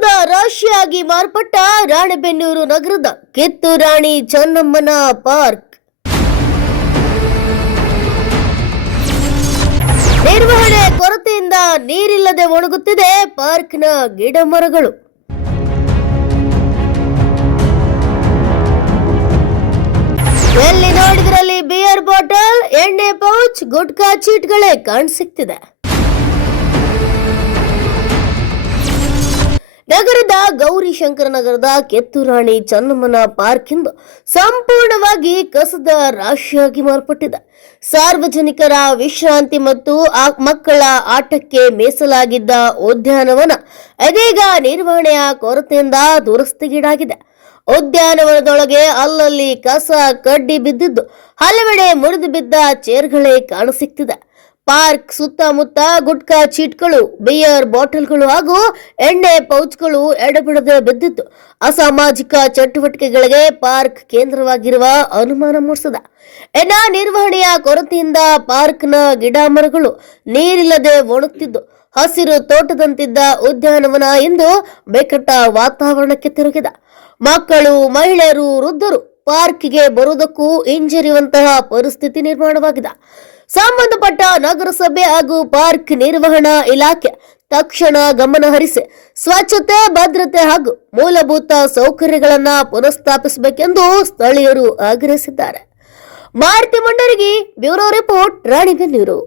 ಕಸದ ರಾಶಿಯಾಗಿ ಮಾರ್ಪಟ್ಟ ರಾಣೆಬೆನ್ನೂರು ನಗರದ ಕಿತ್ತು ರಾಣಿ ಚೆನ್ನಮ್ಮನ ಪಾರ್ಕ್. ನಿರ್ವಹಣೆ ಕೊರತೆಯಿಂದ ನೀರಿಲ್ಲದೆ ಒಣಗುತ್ತಿದೆ ಪಾರ್ಕ್ನ ಗಿಡ ಮರಗಳು ಎಲ್ಲಿ ನೋಡಿದ್ರಲ್ಲಿ ಬಿಯರ್ ಬಾಟಲ್, ಎಣ್ಣೆ ಪೌಚ್, ಗುಟ್ಕಾ ಚೀಟ್ಗಳೇ ಕಾಣಸಿಗ್ತಿದೆ ಗೌರಿ ಶಂಕರ ನಗರದ ಕೆತ್ತೂರಾಣಿ ಚನ್ನಮ್ಮನ ಪಾರ್ಕ್ ಇಂದು ಸಂಪೂರ್ಣವಾಗಿ ಕಸದ ರಾಶಿಯಾಗಿ ಮಾರ್ಪಟ್ಟಿದೆ. ಸಾರ್ವಜನಿಕರ ವಿಶ್ರಾಂತಿ ಮತ್ತು ಮಕ್ಕಳ ಆಟಕ್ಕೆ ಮೀಸಲಾಗಿದ್ದ ಉದ್ಯಾನವನ ಇದೀಗ ನಿರ್ವಹಣೆಯ ಕೊರತೆಯಿಂದ ದುರಸ್ತಿಗೀಡಾಗಿದೆ. ಉದ್ಯಾನವನದೊಳಗೆ ಅಲ್ಲಲ್ಲಿ ಕಸ ಕಡ್ಡಿ ಬಿದ್ದಿದ್ದು, ಹಲವೆಡೆ ಮುರಿದು ಬಿದ್ದ ಚೇರ್ಗಳೇ ಕಾಣಸಿಗ್ತಿದೆ ಪಾರ್ಕ್, ಸುತ್ತಮುತ್ತ ಗುಟ್ಕಾ ಚೀಟ್ಗಳು, ಬಿಯರ್ ಬಾಟಲ್ಗಳು ಹಾಗೂ ಎಣ್ಣೆ ಪೌಚ್ಗಳು ಎಡಬಿಡದೆ ಬಿದ್ದಿತ್ತು. ಅಸಾಮಾಜಿಕ ಚಟುವಟಿಕೆಗಳಿಗೆ ಪಾರ್ಕ್ ಕೇಂದ್ರವಾಗಿರುವ ಅನುಮಾನ ಮೂಡಿಸಿದ. ಎನ್ನ ನಿರ್ವಹಣೆಯ ಕೊರತೆಯಿಂದ ಪಾರ್ಕ್ನ ಗಿಡ ಮರಗಳು ನೀರಿಲ್ಲದೆ ಒಣಗುತ್ತಿದ್ದು ಹಸಿರು ತೋಟದಂತಿದ್ದ ಉದ್ಯಾನವನ ಎಂದು ಬೆಕಟ ವಾತಾವರಣಕ್ಕೆ ತಿರುಗಿದ. ಮಕ್ಕಳು, ಮಹಿಳೆಯರು, ವೃದ್ಧರು ಪಾರ್ಕ್ಗೆ ಬರುವುದಕ್ಕೂ ಹಿಂಜರಿಯುವಂತಹ ಪರಿಸ್ಥಿತಿ ನಿರ್ಮಾಣವಾಗಿದೆ. ಸಂಬಂಧಪಟ್ಟ ನಗರಸಭೆ ಹಾಗೂ ಪಾರ್ಕ್ ನಿರ್ವಹಣಾ ಇಲಾಖೆ ತಕ್ಷಣ ಗಮನ ಹರಿಸಿ ಸ್ವಚ್ಛತೆ, ಭದ್ರತೆ ಹಾಗೂ ಮೂಲಭೂತ ಸೌಕರ್ಯಗಳನ್ನು ಪುನಃಸ್ಥಾಪಿಸಬೇಕೆಂದು ಸ್ಥಳೀಯರು ಆಗ್ರಹಿಸಿದ್ದಾರೆ. ಮಾರುತಿ ಮಂಡರಿಗೆ, ಬ್ಯೂರೋ ರಿಪೋರ್ಟ್ ರಾಣಿಬೆನ್ನೂರು